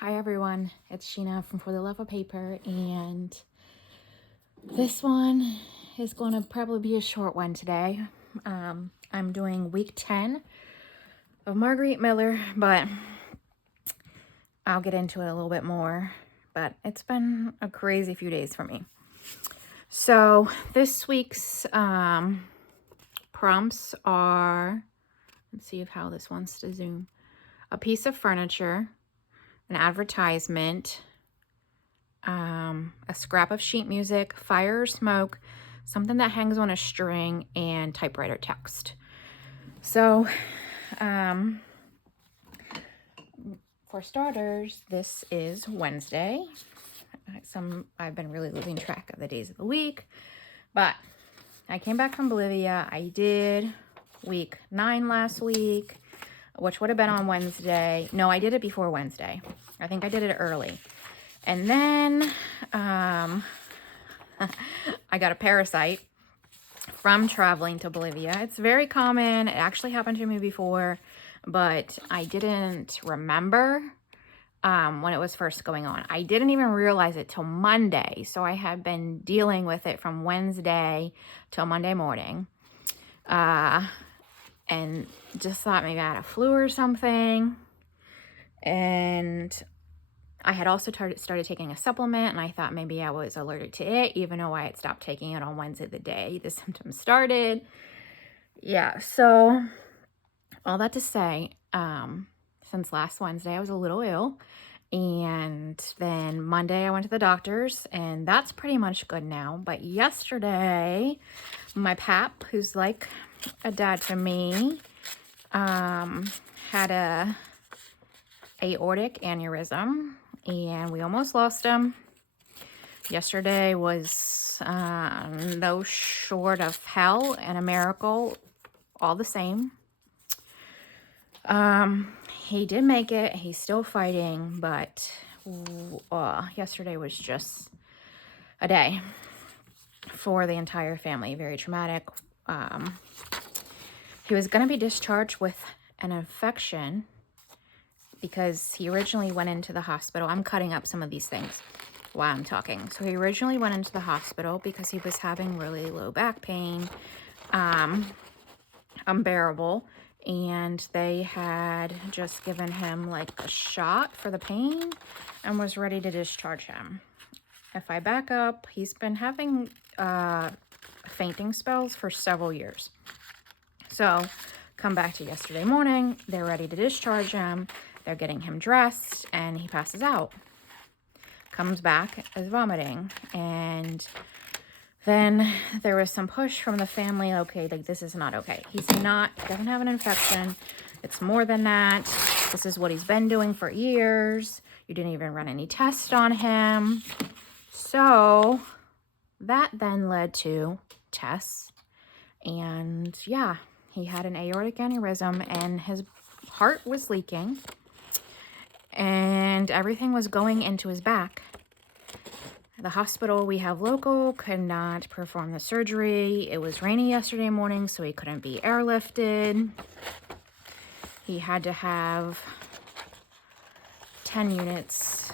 Hi everyone, it's Sheena from For the Love of Paper, and this one is going to probably be a short one today. I'm doing week 10 of Margarete Miller, but I'll get into it a little bit more. But it's been a crazy few days for me. So this week's prompts are, let's see how this wants to zoom, a piece of furniture, an advertisement, a scrap of sheet music, fire or smoke, something that hangs on a string, and typewriter text. So, for starters, this is Wednesday. I've been really losing track of the days of the week, but I came back from Bolivia. I did week 9 last week, which would have been on Wednesday. No, I did it before Wednesday. I think I did it early. And then I got a parasite from traveling to Bolivia. It's very common. It actually happened to me before, but I didn't remember when it was first going on. I didn't even realize it till Monday. So I had been dealing with it from Wednesday till Monday morning. And just thought maybe I had a flu or something. And I had also started taking a supplement, and I thought maybe I was allergic to it, even though I had stopped taking it on Wednesday the day the symptoms started. Yeah, so all that to say, since last Wednesday I was a little ill, and then Monday I went to the doctor's, and that's pretty much good now. But yesterday, my pap, who's like a dad to me, had a aortic aneurysm, and we almost lost him. Yesterday was no short of hell and a miracle, all the same. He did make it. He's still fighting, but yesterday was just a day for the entire family. Very traumatic. He was going to be discharged with an infection because he originally went into the hospital. I'm cutting up some of these things while I'm talking. So he originally went into the hospital because he was having really low back pain, unbearable, and they had just given him like a shot for the pain and was ready to discharge him. If I back up, he's been having fainting spells for several years. So come back to yesterday morning, they're ready to discharge him. They're getting him dressed, and he passes out. Comes back as vomiting, and then there was some push from the family. Okay, like this is not okay. He doesn't have an infection. It's more than that. This is what he's been doing for years. You didn't even run any tests on him. So that then led to tests, and yeah, he had an aortic aneurysm, and his heart was leaking, and everything was going into his back. The hospital we have local could not perform the surgery. It was rainy yesterday morning, so he couldn't be airlifted. He had to have 10 units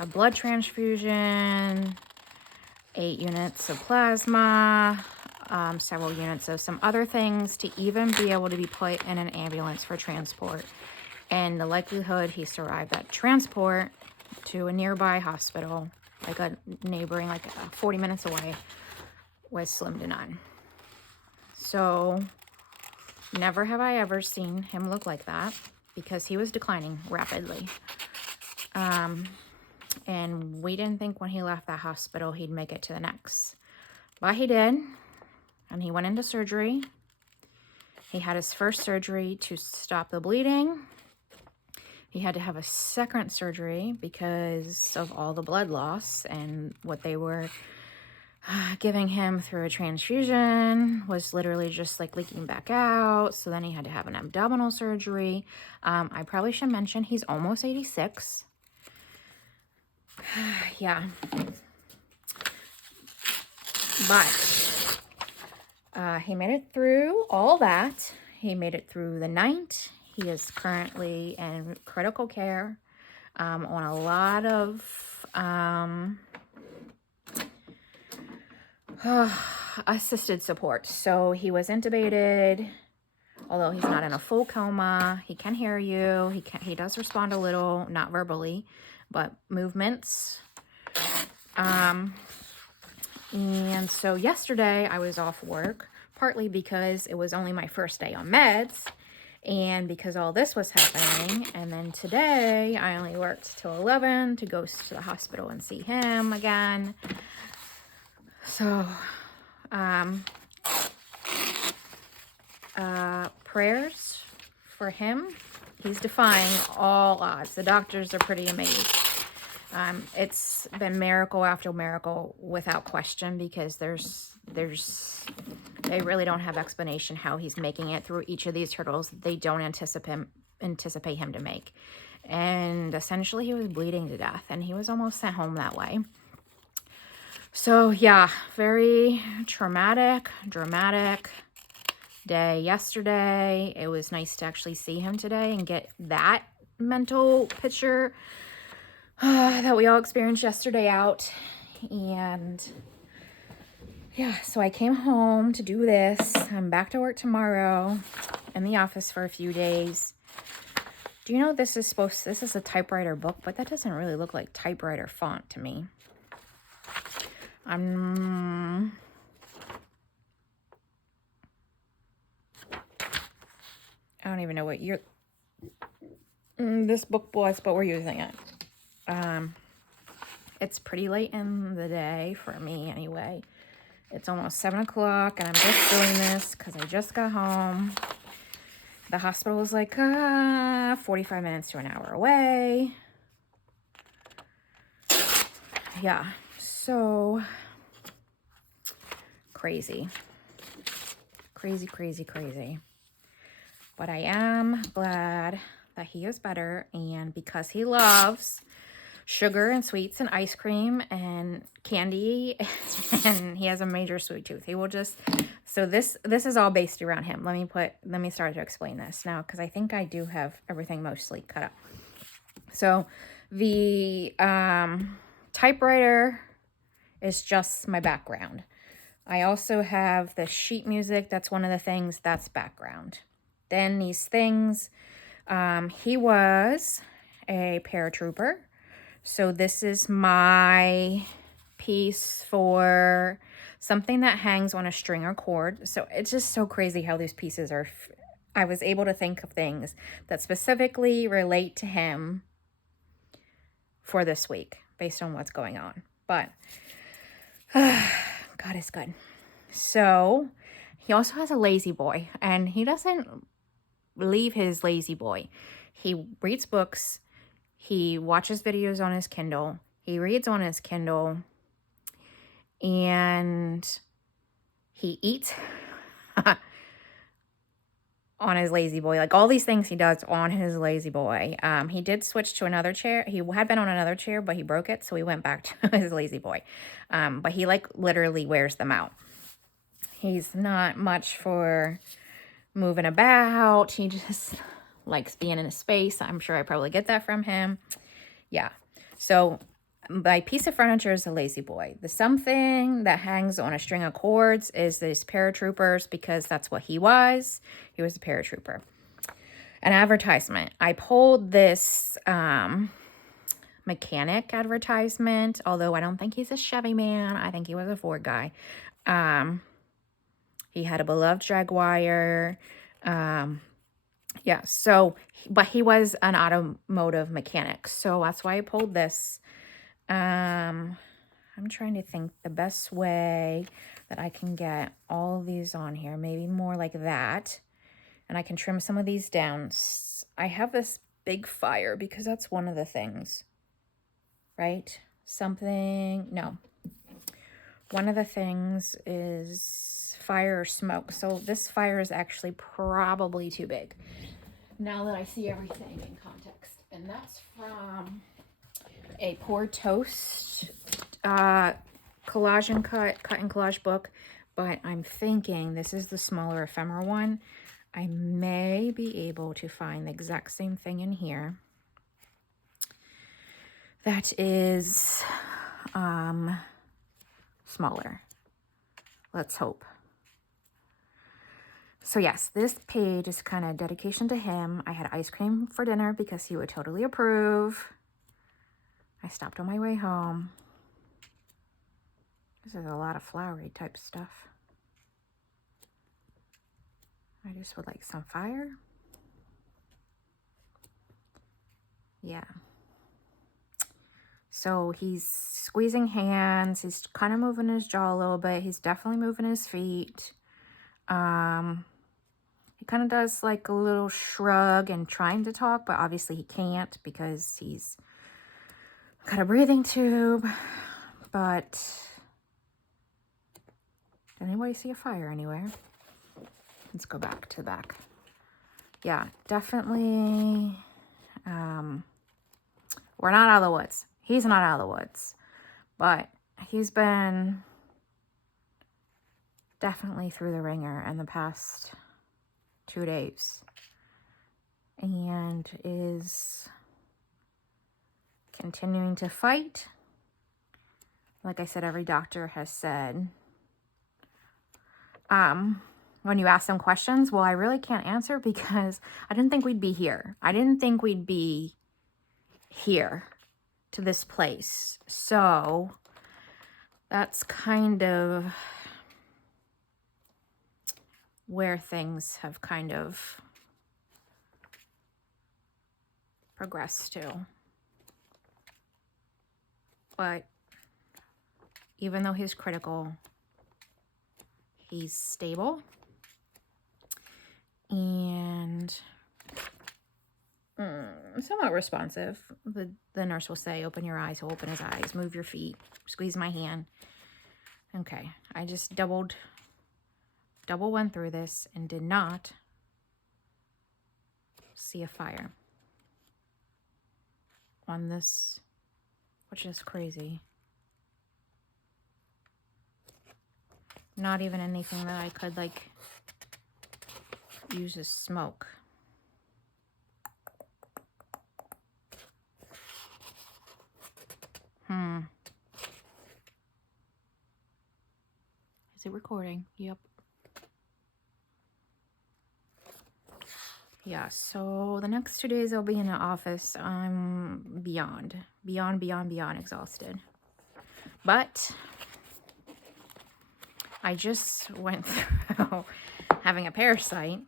of blood transfusion, 8 units of plasma, several units of some other things to even be able to be put in an ambulance for transport. And the likelihood he survived that transport to a nearby hospital, like a neighboring, like 40 minutes away, was slim to none. So never have I ever seen him look like that, because he was declining rapidly. And we didn't think when he left that hospital he'd make it to the next. But he did, and he went into surgery. He had his first surgery to stop the bleeding. He had to have a second surgery because of all the blood loss, and what they were giving him through a transfusion was literally just like leaking back out. So then he had to have an abdominal surgery. I probably should mention he's almost 86. Yeah. But he made it through all that. He made it through the night. He is currently in critical care. on a lot of assisted support. So he was intubated, although he's not in a full coma. He can hear you. He does respond a little, not verbally, but movements. And so yesterday I was off work, partly because it was only my first day on meds and because all this was happening. And then today I only worked till 11 to go to the hospital and see him again. So, prayers for him. He's defying all odds. The doctors are pretty amazed. It's been miracle after miracle without question, because they really don't have explanation how he's making it through each of these hurdles they don't anticipate him to make. And essentially he was bleeding to death, and he was almost sent home that way. So yeah, very traumatic, dramatic day yesterday. It was nice to actually see him today and get that mental picture that we all experienced yesterday out. And yeah, so I came home to do this. I'm back to work tomorrow, in the office for a few days. Do you know this is a typewriter book, but that doesn't really look like typewriter font to me. I don't even know what year this book was, but we're using it. It's pretty late in the day for me anyway. It's almost 7 o'clock, and I'm just doing this because I just got home. The hospital was like 45 minutes to an hour away. Yeah, so crazy. Crazy. But I am glad that he is better, and because he loves sugar and sweets and ice cream and candy, and he has a major sweet tooth. He will just, so this is all based around him. Let me start to explain this now, because I think I do have everything mostly cut up. So the typewriter is just my background. I also have the sheet music. That's one of the things that's background. Then these things, he was a paratrooper. So this is my piece for something that hangs on a string or cord. So it's just so crazy how these pieces are. I was able to think of things that specifically relate to him for this week based on what's going on. But God is good. So he also has a lazy boy, and he doesn't leave his lazy boy. He reads books. He watches videos on his Kindle. He reads on his Kindle. And he eats on his lazy boy. Like all these things he does on his lazy boy. He did switch to another chair. He had been on another chair, but he broke it. So he went back to his lazy boy. But he like literally wears them out. He's not much for moving about. He just likes being in a space. I'm sure I probably get that from him. Yeah. So my piece of furniture is a lazy boy. The something that hangs on a string of cords is these paratroopers, because that's what he was. He was a paratrooper. An advertisement. I pulled this mechanic advertisement, although I don't think he's a Chevy man. I think he was a Ford guy. He had a beloved Jaguar. Yeah, so, but he was an automotive mechanic. So that's why I pulled this. I'm trying to think the best way that I can get all of these on here. Maybe more like that. And I can trim some of these down. I have this big fire because that's one of the things. Right? No. One of the things is fire or smoke. So this fire is actually probably too big. Now that I see everything in context. And that's from a Pour Toast collage and cut and collage book. But I'm thinking this is the smaller ephemera one. I may be able to find the exact same thing in here. that is smaller. Let's hope. So yes, this page is kind of dedication to him. I had ice cream for dinner because he would totally approve. I stopped on my way home. This is a lot of flowery type stuff. I just would like some fire. Yeah. So he's squeezing hands. He's kind of moving his jaw a little bit. He's definitely moving his feet. He kind of does like a little shrug and trying to talk, but obviously he can't because he's got a breathing tube. But did anybody see a fire anywhere? Let's go back to the back. Yeah, definitely. We're not out of the woods. He's not out of the woods. But he's been definitely through the ringer in the past 2 days. And is continuing to fight. Like I said, every doctor has said. When you ask them questions, well, I really can't answer because I didn't think we'd be here. I didn't think we'd be here to this place. So that's kind of where things have kind of progressed to. But even though he's critical, he's stable. And somewhat responsive. The nurse will say, open your eyes. He'll open his eyes. Move your feet. Squeeze my hand. Okay. I just double went through this and did not see a fire on this, which is crazy. Not even anything that I could like use as smoke. Is it recording? Yep. Yeah, so the next 2 days I'll be in the office. I'm beyond exhausted. But I just went through having a parasite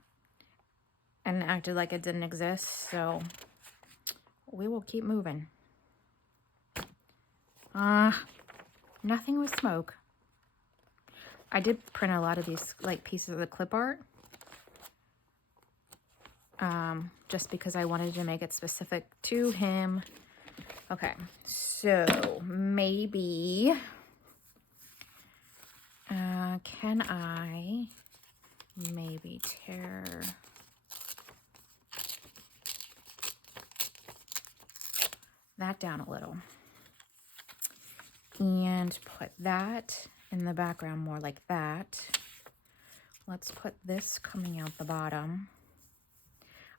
and acted like it didn't exist, so we will keep moving. Nothing with smoke. I did print a lot of these like pieces of the clip art. Just because I wanted to make it specific to him. Okay, so maybe can I maybe tear that down a little and put that in the background more like that. Let's put this coming out the bottom.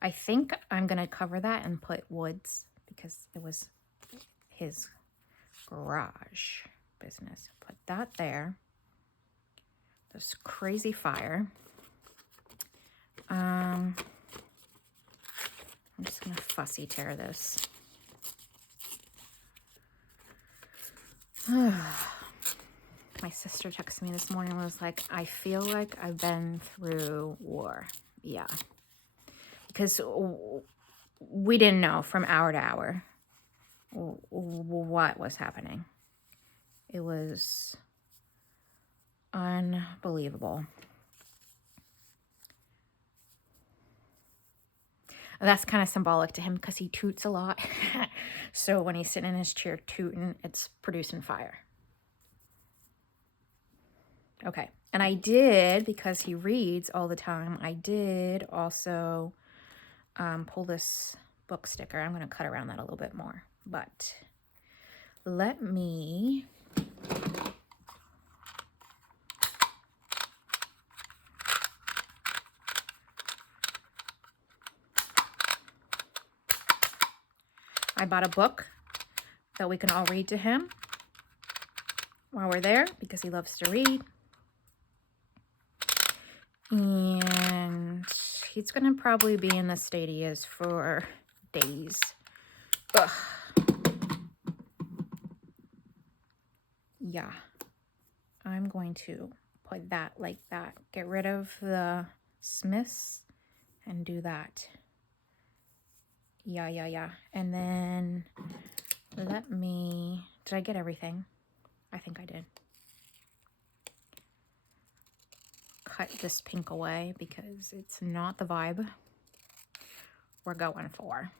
I think I'm going to cover that and put woods because it was his garage business. Put that there. This crazy fire. I'm just going to fussy tear this. My sister texted me this morning and was like, I feel like I've been through war. Yeah. Because we didn't know from hour to hour what was happening. It was unbelievable. That's kind of symbolic to him because he toots a lot. So when he's sitting in his chair tooting, it's producing fire. Okay. And I did, because he reads all the time, I did also pull this book sticker. I'm going to cut around that a little bit more. But let me... I bought a book that we can all read to him while we're there because he loves to read. And he's going to probably be in the state he is for days. Ugh. Yeah. I'm going to put that like that. Get rid of the Smiths and do that. Yeah. And then let me... Did I get everything? I think I did. Cut this pink away because it's not the vibe we're going for.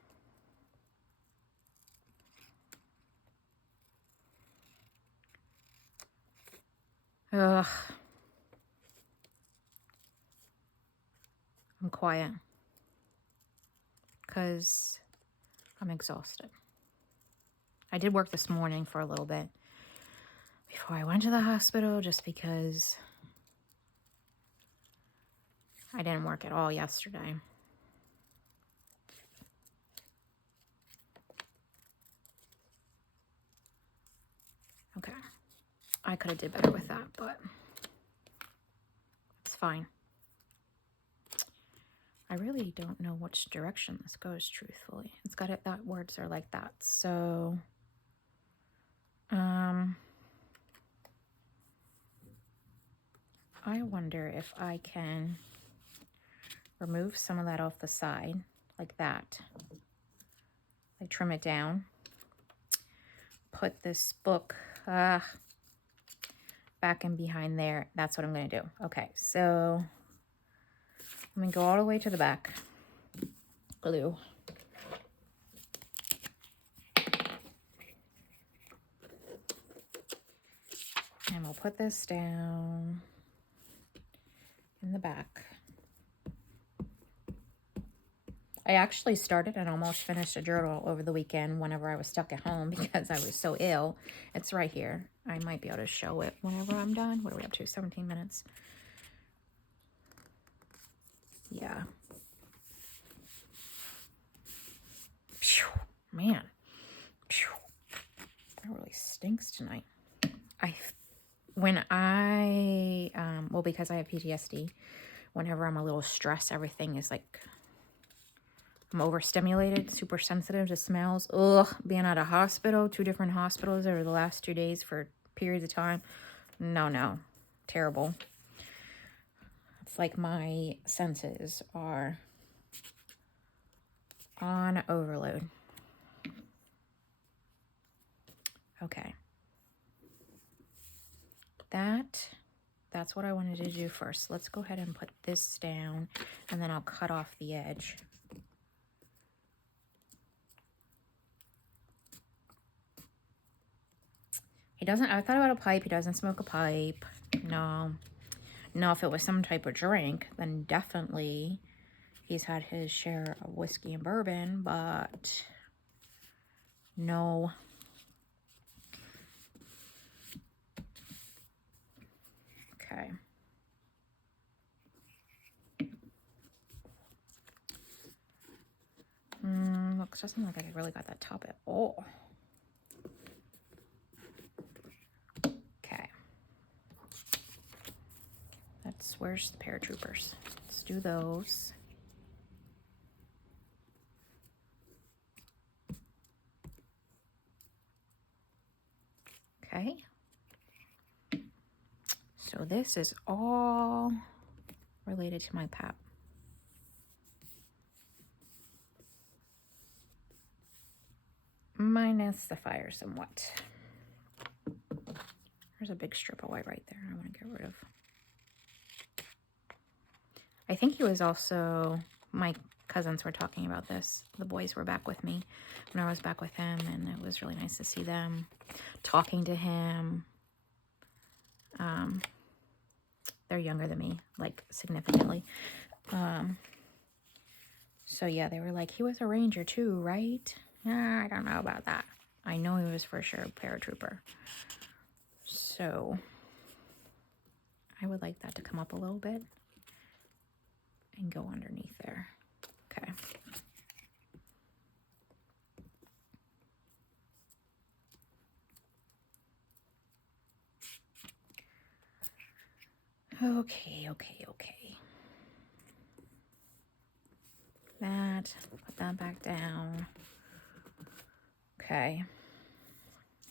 Ugh. I'm quiet because I'm exhausted. I did work this morning for a little bit before I went to the hospital just because I didn't work at all yesterday. Okay. I could have did better with that, but it's fine. I really don't know which direction this goes, truthfully. It's got it that words are like that. So, I wonder if I can remove some of that off the side, like that. Like trim it down. Put this book back in behind there. That's what I'm going to do. Okay, so I'm going to go all the way to the back. Glue. And we'll put this down in the back. I actually started and almost finished a journal over the weekend whenever I was stuck at home because I was so ill. It's right here. I might be able to show it whenever I'm done. What are we up to? 17 minutes. Yeah. Phew, man. Phew. It really stinks tonight. Well, because I have PTSD, whenever I'm a little stressed, everything is like, I'm overstimulated, super sensitive to smells. Ugh, being at a hospital, 2 different hospitals over the last 2 days for periods of time. No. Terrible. It's like my senses are on overload. Okay. That's what I wanted to do first. Let's go ahead and put this down, and then I'll cut off the edge. He doesn't, I thought about a pipe. He doesn't smoke a pipe. No. No, if it was some type of drink, then definitely he's had his share of whiskey and bourbon, but no. Okay. Looks doesn't look like I really got that top at all. Okay. Where's the paratroopers? Let's do those. Okay. So this is all related to my pap. Minus the fire somewhat. There's a big strip of white right there I want to get rid of. I think he was also, my cousins were talking about this. The boys were back with me when I was back with him, and it was really nice to see them talking to him. They're younger than me, like significantly. So yeah, they were like, he was a ranger too, right? I don't know about that. I know he was for sure a paratrooper. So I would like that to come up a little bit and go underneath there. Okay. Okay. Put that back down. Okay.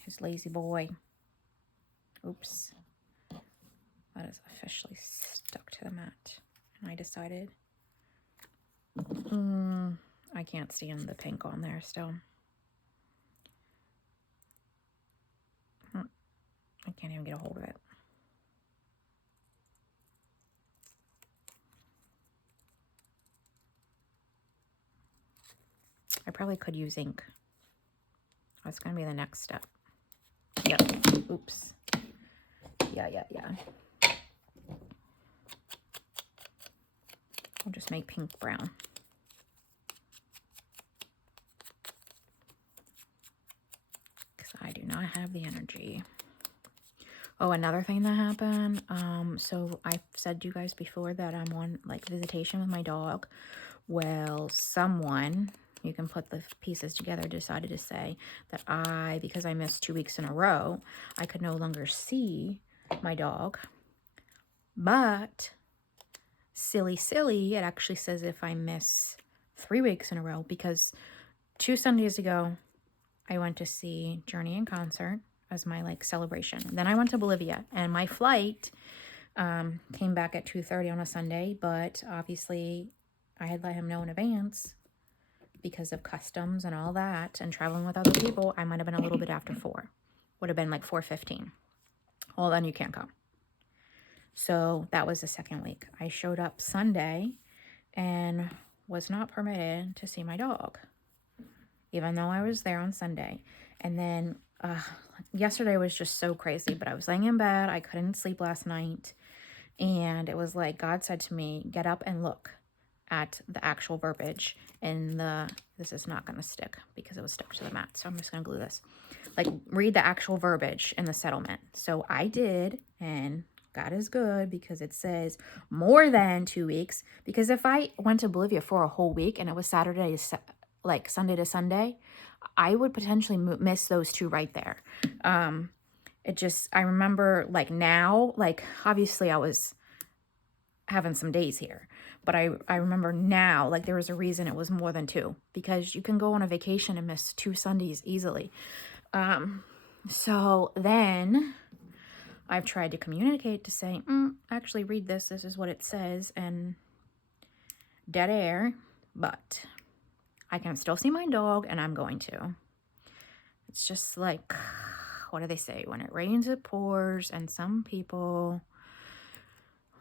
His lazy boy. Oops. That is officially stuck to the mat. And I decided, I can't stand the pink on there still. I can't even get a hold of it. I probably could use ink. That's going to be the next step. Yep. Oops. Yeah. I'll just make pink brown. Because I do not have the energy. Oh, another thing that happened. So I've said to you guys before that I'm on like visitation with my dog. Well, someone, you can put the pieces together, decided to say that because I missed 2 weeks in a row, I could no longer see my dog. But silly, it actually says if I miss 3 weeks in a row, because 2 Sundays ago, I went to see Journey in concert as my like celebration. Then I went to Bolivia, and my flight came back at 2:30 on a Sunday, but obviously I had let him know in advance because of customs and all that, and traveling with other people. I might have been a little bit after 4. Would have been like 4:15. Well, then you can't come. So that was the second week. I showed up Sunday and was not permitted to see my dog, even though I was there on Sunday. And then yesterday was just so crazy, but I was laying in bed. I couldn't sleep last night. And it was like God said to me, get up and look at the actual verbiage in this is not going to stick because it was stuck to the mat. So I'm just going to glue this. Like, read the actual verbiage in the settlement. So I did, and God is good because it says more than 2 weeks. Because if I went to Bolivia for a whole week and it was Sunday to Sunday, I would potentially miss those 2 right there. I remember like now, like obviously I was having some days here, but I remember now, like there was a reason it was more than 2, because you can go on a vacation and miss 2 Sundays easily. So then I've tried to communicate to say, actually read this. This is what it says, and dead air, but I can still see my dog, and I'm going to. It's just like, what do they say? When it rains, it pours, and some people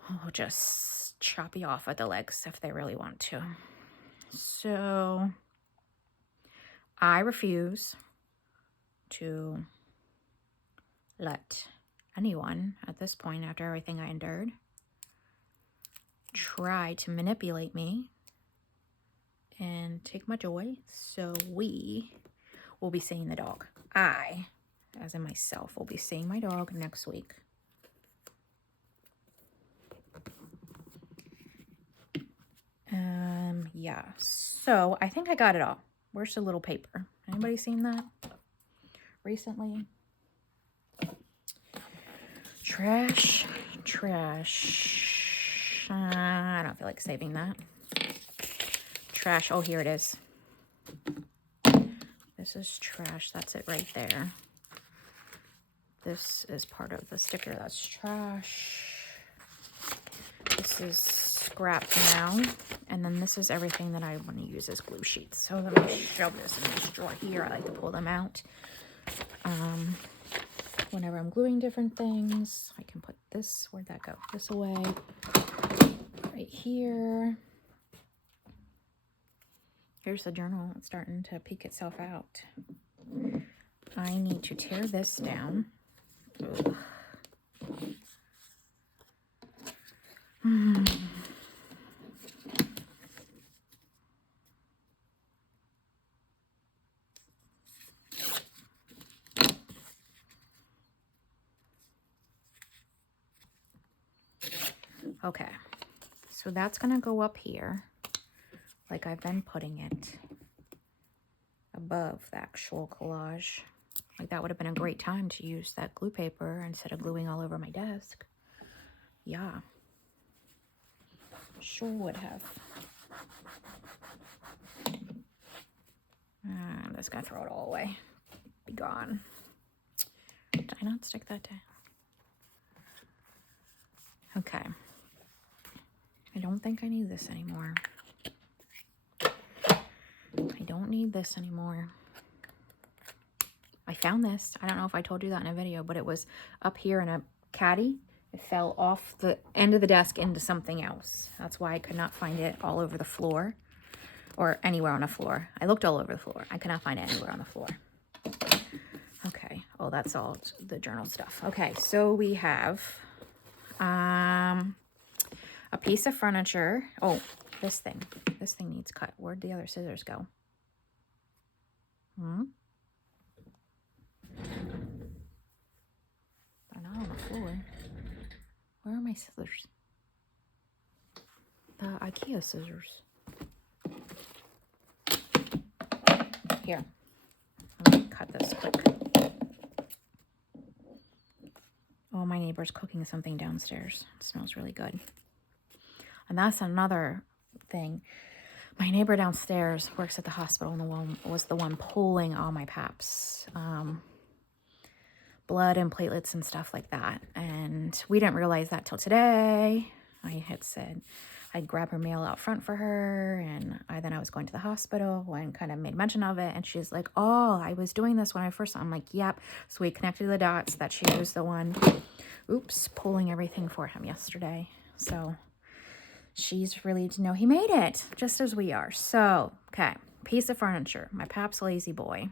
will just chop you off at the legs if they really want to. So I refuse to let anyone at this point, after everything I endured, try to manipulate me and take my joy. So we will be seeing the dog. I, as in myself, will be seeing my dog next week. Yeah, so I think I got it all. Where's the little paper? Anybody seen that recently? Trash. I don't feel like saving that. Trash. Oh, here it is. This is trash. That's it right there. This is part of the sticker. That's trash. This is scrap now. And then this is everything that I want to use as glue sheets. So let me shove this in this drawer here. I like to pull them out. Whenever I'm gluing different things, I can put this, where'd that go? This away, right here. Here's the journal. It's starting to peek itself out. I need to tear this down. Okay, so that's gonna go up here, like I've been putting it above the actual collage. Like that would have been a great time to use that glue paper instead of gluing all over my desk. Yeah, Sure would have. I'm just going to throw it all away. Be gone. Did I not stick that down? Okay. I don't think I need this anymore. I don't need this anymore. I found this. I don't know if I told you that in a video, but it was up here in a caddy. It fell off the end of the desk into something else. That's why I could not find it all over the floor or anywhere on the floor. I looked all over the floor. I could not find it anywhere on the floor. Okay. Oh, that's all the journal stuff. Okay. So we have a piece of furniture. Oh, this thing. This thing needs cut. Where'd the other scissors go? They're not on the floor. Where are my scissors? The IKEA scissors. Here. Let me cut this quick. Oh, my neighbor's cooking something downstairs. It smells really good. And that's another thing. My neighbor downstairs works at the hospital, and was the one pulling all my paps. Blood and platelets and stuff like that. And we didn't realize that till today. I had said I'd grab her mail out front for her, and then I was going to the hospital and kind of made mention of it. And she's like, oh, I was doing this when I first saw. I'm like, yep. So we connected the dots that she was the one, pulling everything for him yesterday. So she's relieved to know he made it, just as we are. So, okay, piece of furniture. My pap's lazy boy.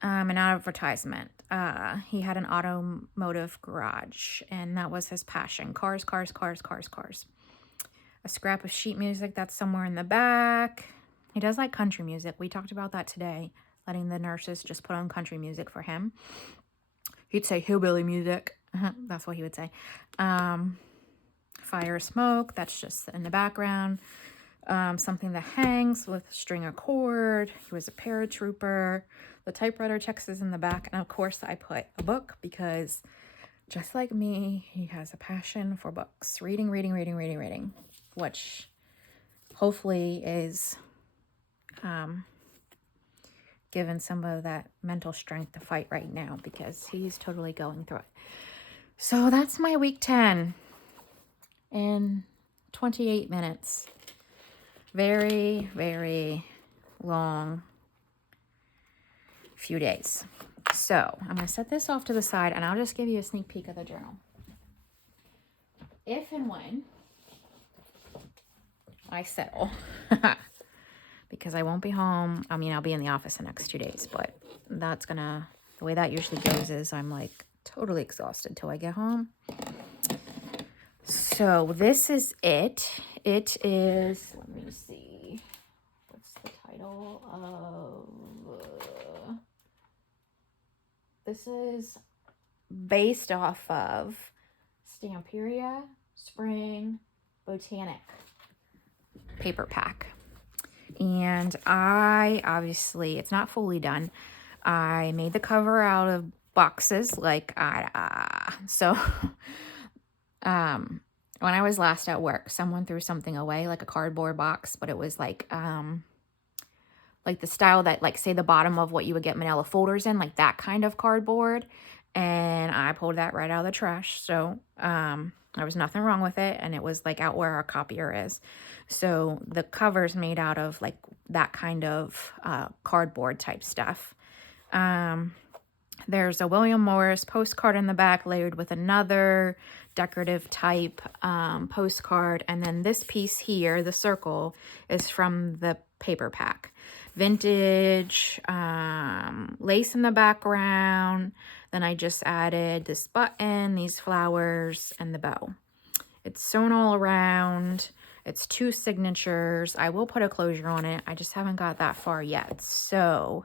An advertisement. He had an automotive garage, and that was his passion. Cars, cars, cars, cars, cars. A scrap of sheet music that's somewhere in the back. He does like country music. We talked about that today, letting the nurses just put on country music for him. He'd say hillbilly music. That's what he would say. Fire, smoke, that's just in the background. Something that hangs with a string of cord. He was a paratrooper. The typewriter checks is in the back. And of course I put a book because just like me, he has a passion for books. Reading, which hopefully is given some of that mental strength to fight right now, because he's totally going through it. So that's my week 10 in 28 minutes. Very, very long few days. So I'm going to set this off to the side, and I'll just give you a sneak peek of the journal. If and when I settle, because I won't be home. I mean, I'll be in the office the next 2 days, but the way that usually goes is I'm like totally exhausted till I get home. So this is it. It is, let me see, what's the title of, this is based off of Stamperia Spring Botanic paper pack. And obviously, it's not fully done. I made the cover out of boxes, when I was last at work, someone threw something away, like a cardboard box, but it was like the style that, like, say the bottom of what you would get manila folders in, like that kind of cardboard. And I pulled that right out of the trash. So there was nothing wrong with it, and it was like out where our copier is. So the cover's made out of like that kind of cardboard type stuff. There's a William Morris postcard in the back layered with another decorative type postcard. And then this piece here, the circle, is from the paper pack. Vintage lace in the background. Then I just added this button, these flowers, and the bow. It's sewn all around. It's 2 signatures. I will put a closure on it. I just haven't got that far yet. So,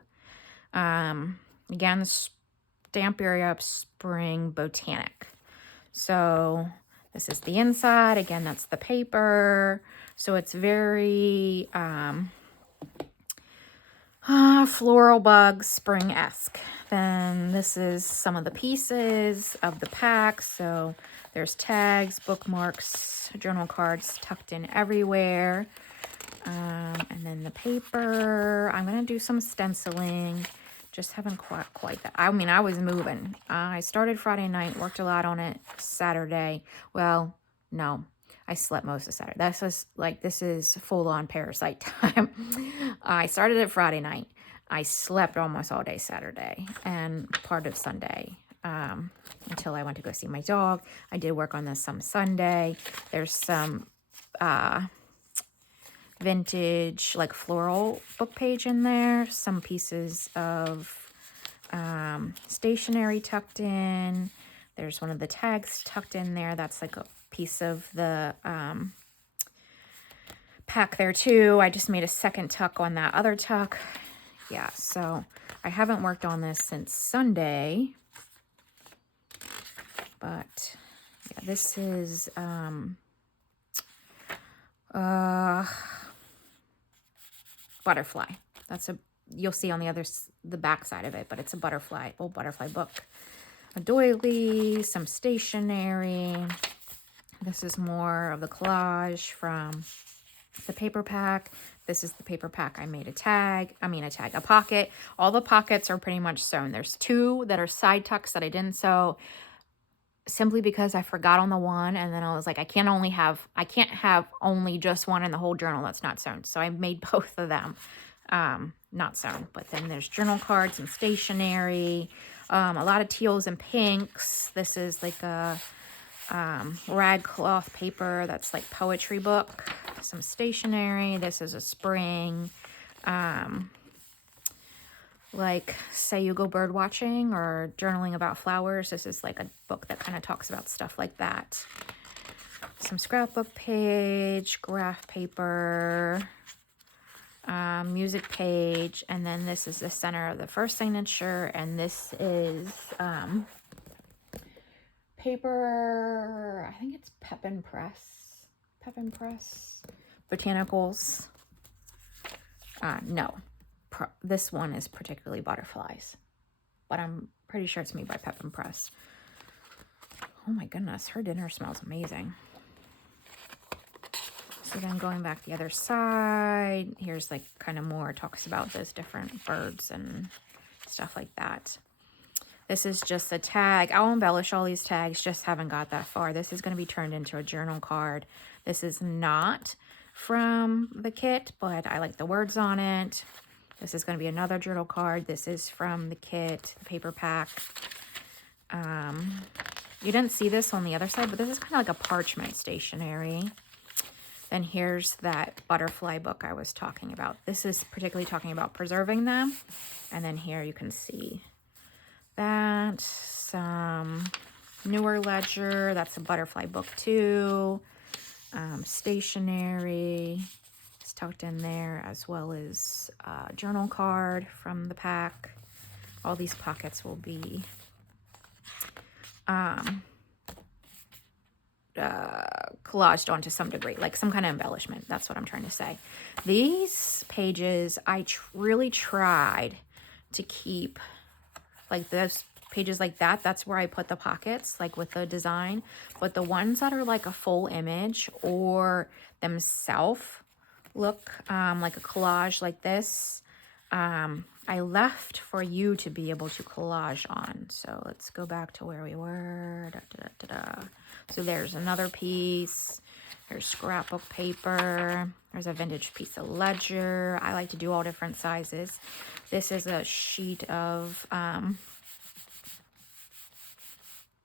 again, the Stamperia Spring Botanic. So this is the inside. Again, that's the paper. So it's very floral bug spring-esque. Then this is some of the pieces of the pack. So there's tags, bookmarks, journal cards tucked in everywhere. And then the paper. I'm going to do some stenciling. Just haven't quite that. I mean, I was moving. I started Friday night, worked a lot on it Saturday. Well, no, I slept most of Saturday. This is full-on parasite time. I started it Friday night. I slept almost all day Saturday and part of Sunday until I went to go see my dog. I did work on this some Sunday. There's some vintage, like floral book page in there. Some pieces of stationery tucked in. There's one of the tags tucked in there. That's like a piece of the pack there too. I just made a second tuck on that other tuck. Yeah, so I haven't worked on this since Sunday. But yeah, this is butterfly. You'll see on the back side of it, but it's a old butterfly book. A doily, some stationery. This is more of the collage from the paper pack. This is the paper pack. I made a pocket. All the pockets are pretty much sewn. There's 2 that are side tucks that I didn't sew simply because I forgot on the one, and then I was like, I can't have only just one in the whole journal that's not sewn. So I made both of them not sewn. But then there's journal cards and stationery, a lot of teals and pinks. This is like a rag cloth paper that's like poetry book. Some stationery. This is a spring, like say you go bird watching or journaling about flowers. This is like a book that kind of talks about stuff like that. Some scrapbook page, graph paper, music page, and then this is the center of the first signature, and this is paper, I think it's Pepin Press, Botanicals. No, this one is particularly butterflies, but I'm pretty sure it's made by Pepin Press. Oh my goodness, her dinner smells amazing. So then going back the other side, here's like kind of more talks about those different birds and stuff like that. This is just a tag. I'll embellish all these tags, just haven't got that far. This is going to be turned into a journal card. This is not from the kit, but I like the words on it. This is going to be another journal card. This is from the kit, the paper pack. You didn't see this on the other side, but this is kind of like a parchment stationery. Then here's that butterfly book I was talking about. This is particularly talking about preserving them. And then here you can see that. Some newer ledger. That's a butterfly book too. Stationery is tucked in there, as well as a journal card from the pack. All these pockets will be collaged on to some degree, like some kind of embellishment. That's what I'm trying to say. These pages, I really tried to keep like those pages like that. That's where I put the pockets, like with the design. But the ones that are like a full image or themselves look like a collage like this, I left for you to be able to collage on. So let's go back to where we were. So there's another piece. There's scrapbook paper. There's a vintage piece of ledger. I like to do all different sizes. This is a sheet of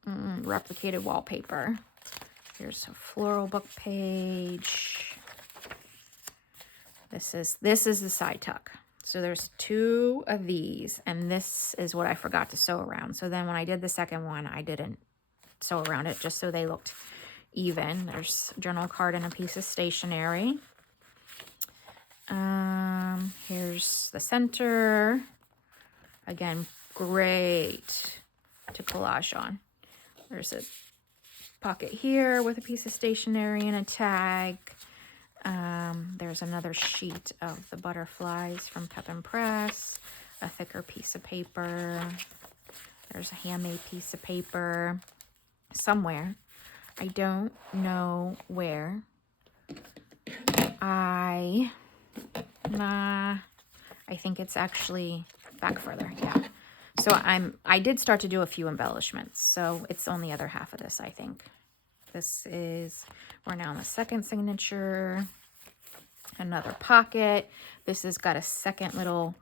replicated wallpaper. Here's a floral book page. This is the side tuck. So there's 2 of these, and this is what I forgot to sew around. So then when I did the second one, I didn't sew around it just so they looked even. There's a journal card and a piece of stationery. Here's the center. Again, great to collage on. There's a pocket here with a piece of stationery and a tag. There's another sheet of the butterflies from Pepin Press. a thicker piece of paper. There's a handmade piece of paper somewhere. I don't know where. I think it's actually back further. Yeah. So I did start to do a few embellishments. So it's on the other half of this, I think. We're now on the second signature. Another pocket. This has got a second little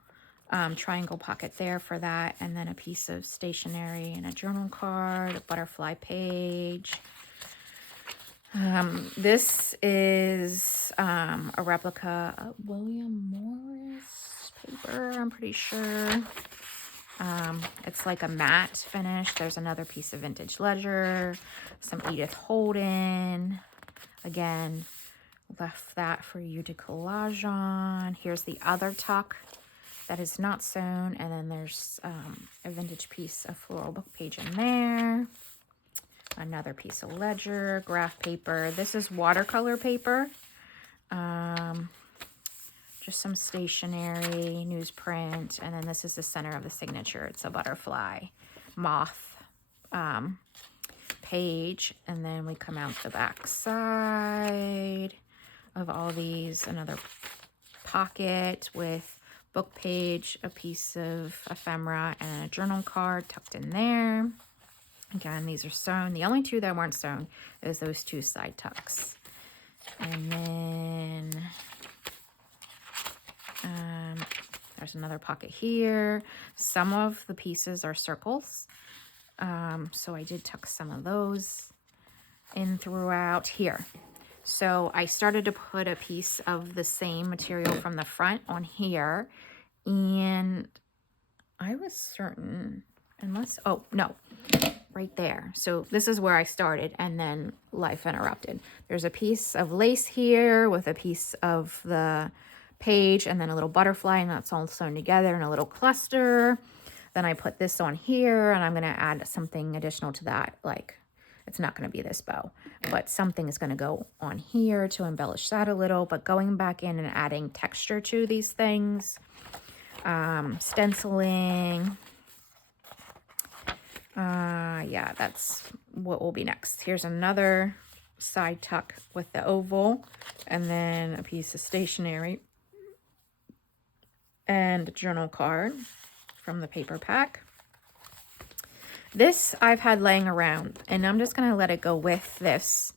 triangle pocket there for that. And then a piece of stationery and a journal card, a butterfly page. This is a replica of William Morris paper, I'm pretty sure. It's like a matte finish. There's another piece of vintage ledger, some Edith Holden. Again, left that for you to collage on. Here's the other tuck that is not sewn, and then there's a vintage piece of floral book page in there. Another piece of ledger, graph paper. This is watercolor paper. Just some stationery, newsprint, and then this is the center of the signature. It's a butterfly moth page, and then we come out the back side of all these. Another pocket with book page, a piece of ephemera, and a journal card tucked in there. Again, these are sewn. The only two that weren't sewn is those two side tucks. And then there's another pocket here. Some of the pieces are circles. So I did tuck some of those in throughout here. So I started to put a piece of the same material from the front on here. And I was certain, oh, no. Right there. So this is where I started, and then life interrupted. There's a piece of lace here with a piece of the page and then a little butterfly, and that's all sewn together in a little cluster. Then I put this on here, and I'm going to add something additional to that. Like, it's not going to be this bow, but something is going to go on here to embellish that a little. But going back in and adding texture to these things, stenciling. Yeah, that's what will be next. Here's another side tuck with the oval, and then a piece of stationery and a journal card from the paper pack. This I've had laying around, and I'm just going to let it go with this.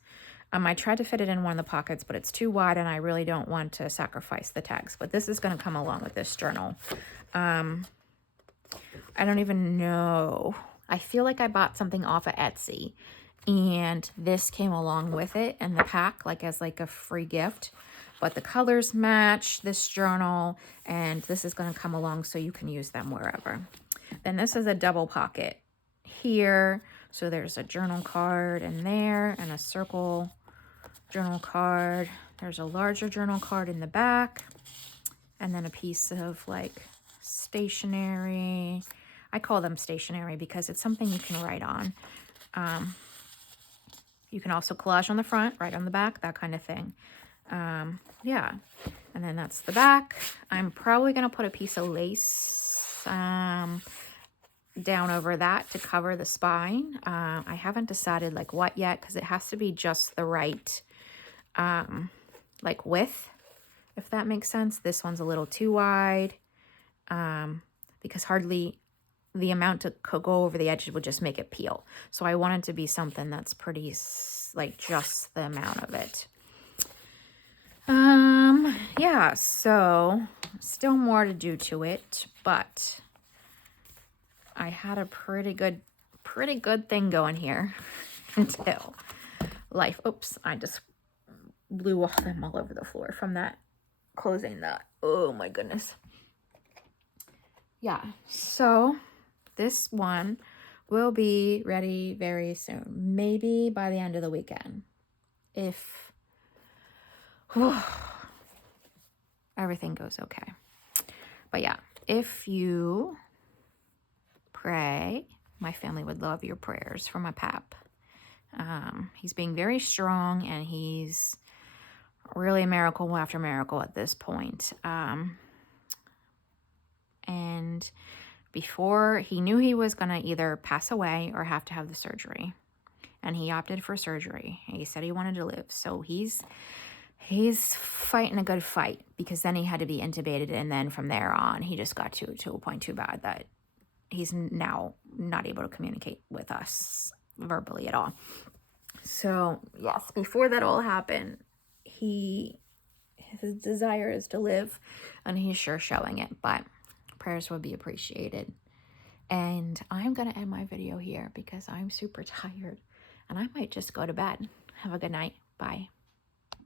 I tried to fit it in one of the pockets, but it's too wide, and I really don't want to sacrifice the tags. But this is going to come along with this journal. I don't even know. I feel like I bought something off of Etsy, and this came along with it in the pack, like as like a free gift. But the colors match this journal, and this is going to come along so you can use them wherever. Then this is a double pocket here. So there's a journal card in there and a circle journal card. There's a larger journal card in the back, and then a piece of like stationery. I call them stationery because it's something you can write on. You can also collage on the front, write on the back, that kind of thing. Yeah, and then that's the back. I'm probably going to put a piece of lace down over that to cover the spine. I haven't decided like what yet, because it has to be just the right like width, if that makes sense. This one's a little too wide because hardly the amount to go over the edge would just make it peel. So I want it to be something that's pretty like just the amount of it. Yeah, so still more to do to it, but I had a pretty good thing going here until life. Oops, I just blew off them all over the floor from that closing that. Oh my goodness. Yeah, so this one will be ready very soon. Maybe by the end of the weekend. If everything goes okay. But yeah, if you pray, my family would love your prayers for my pap. He's being very strong, and he's really a miracle after miracle at this point. And before, he knew he was going to either pass away or have to have the surgery. And he opted for surgery. He said he wanted to live. So he's fighting a good fight, because then he had to be intubated. And then from there on, he just got to a point too bad that he's now not able to communicate with us verbally at all. So yes, before that all happened, his desire is to live, and he's sure showing it, but prayers would be appreciated. And I'm going to end my video here because I'm super tired, and I might just go to bed. Have a good night. Bye.